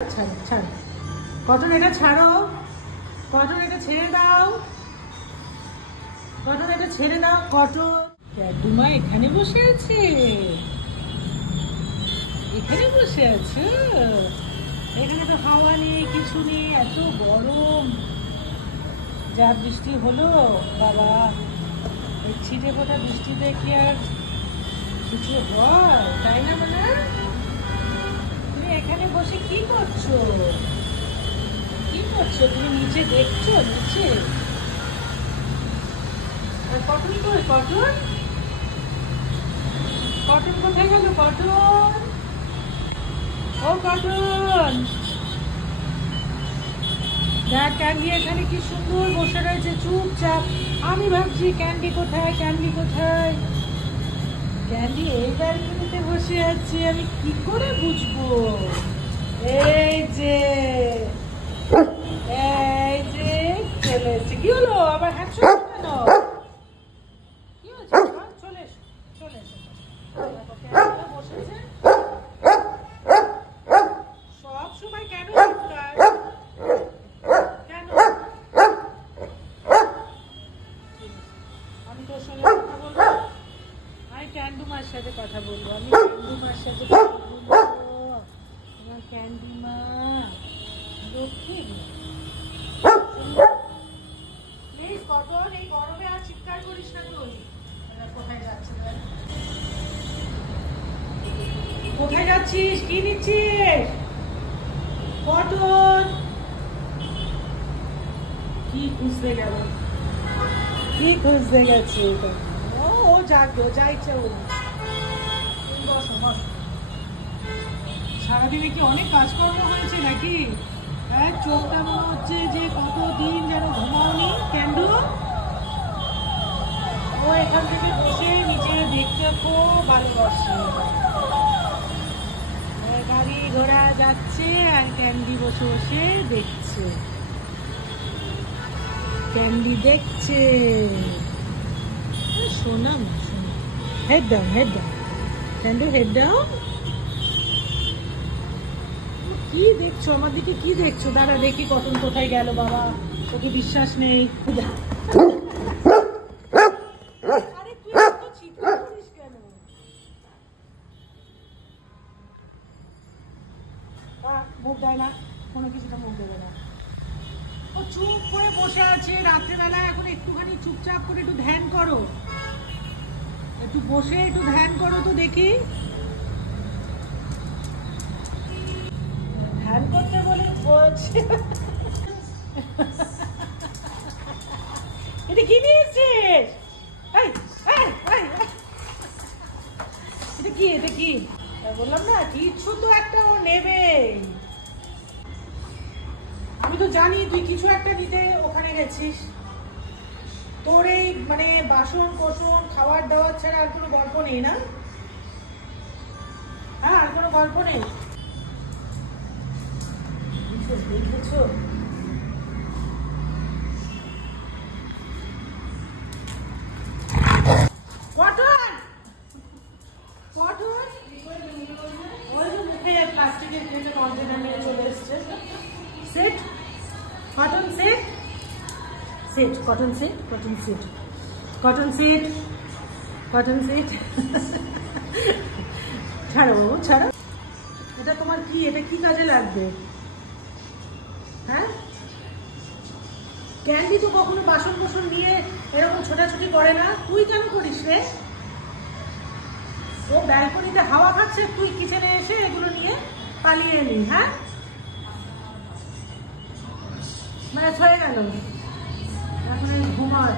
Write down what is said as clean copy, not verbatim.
ছাড়ো ছাড়ো কটন, এটা ছাড়ো কটন, এটা ছেড়ে দাও কটন, এটা ছেড়ে দাও কটন। ডুমা এখানে বসে আছে, এখানে বসে আছে। এখানে তো হাওয়া নেই, কিছু নেই, এত গরম। যা বৃষ্টি হলো বাবা, এই ছিটে ফোটা বৃষ্টি দেখে আর কিছু হয় তাই না? মানে তুমি এখানে বসে কি করছো? কি করছো তুমি? নিচে দেখছো? নিচে আর কটন কই? কটন কটন কোথায় গেল? কটন, ও কটন, দেখ ক্যান্ডি এখানে কি সুন্দর বসে রয়েছে চুপচাপ। আমি ভাবছি ক্যান্ডি কোথায়, ক্যান্ডি কোথায়? ক্যান্ডি এই ব্যালকনিতে বসে আছে, আমি কি করে বুঝবো? এই যে চলে এসেছে। কি হলো আবার? হ্যাঁ কেন? কি হয়েছে? চলে এসো, চলে এসো। বসেছে সব সময় কেন? কেন? আমি তোর সঙ্গে কথা বলবো, আমি ক্যান্ডুমার সাথে কথা বলবো, আমি ক্যান্ডুমার সাথে কথা বলবো। আমার ক্যান্ডিমা লক্ষ্মী। প্লিজ কটন, এই গরমে আর চিৎকার করিস না তুই। কোথায় যাচ্ছিস? কোথায় যাচ্ছিস? কি নিচ্ছিস? কটন কি খুঁজতে গেল? কি খুঁজতে গেছে? ও যাকে ও যা ইচ্ছা ও। সারাদিনে কি অনেক কাজকর্ম হয়েছে নাকি? হ্যাঁ, চোখটা মনে হচ্ছে যে কতদিন যেন ঘুমাওনি। ক্যান্ডু ও এখান থেকে বসে নিচে দেখতে খুব ভালোবাসে। গাড়ি ঘোড়া যাচ্ছে আর ক্যান্ডি বসে বসে দেখছে। ক্যান্ডি দেখছে। শোনা শোনা, head down, head down candy, head down. কি দেখছো আমার দিকে? কি দেখছো? দাঁড়া দেখি কটন কোথায় গেল। বাবা তোকে বিশ্বাস নেই। আরে তুই এত চিৎকার করিস কেন? মুখ দেয় না, কোনো কিছুটা মুখ দেবে না। ও চুপ করে বসে আছে রাত্রেবেলা। এখন একটুখানি চুপচাপ করে একটু ধ্যান করো, একটু বসে একটু ধ্যান করো তো দেখি। ধ্যান করতে বলে বলছে। এটা কি নিয়েছিস? এটা কি? এটা কি? বললাম না কিছু তো একটা ও নেবে। আমি তো জানি তুই কিছু একটা নিতে ওখানে গেছিস। তোর এই মানে বাসন কোসন খাবার দাবার ছাড়া আর কোনো গল্প নেই না? হ্যাঁ, আর কোনো গল্প নেই? দেখেছো? কটন কটন ওই যে মুখে প্লাস্টিকের প্লেটে কন্টেনার নিয়ে চলে এসছে। Set cotton, set set cotton, set cotton, set cotton, set cotton, set. ছাড়ো ছাড়ো। এটা তোমার কি? এটা কি কাজে লাগবে? হ্যাঁ, ক্যান্ডি তো কখনো বাসন কোসন নিয়ে এরকম ছোটাছুটি করে না। তুই কেন করিস রে? ও ব্যালকনিতে হাওয়া খাচ্ছে, তুই কিচেনে এসে এগুলো নিয়ে পালিয়ে এলি। হ্যাঁ, মানে হয়ে গেল। এখন ঘুমায়।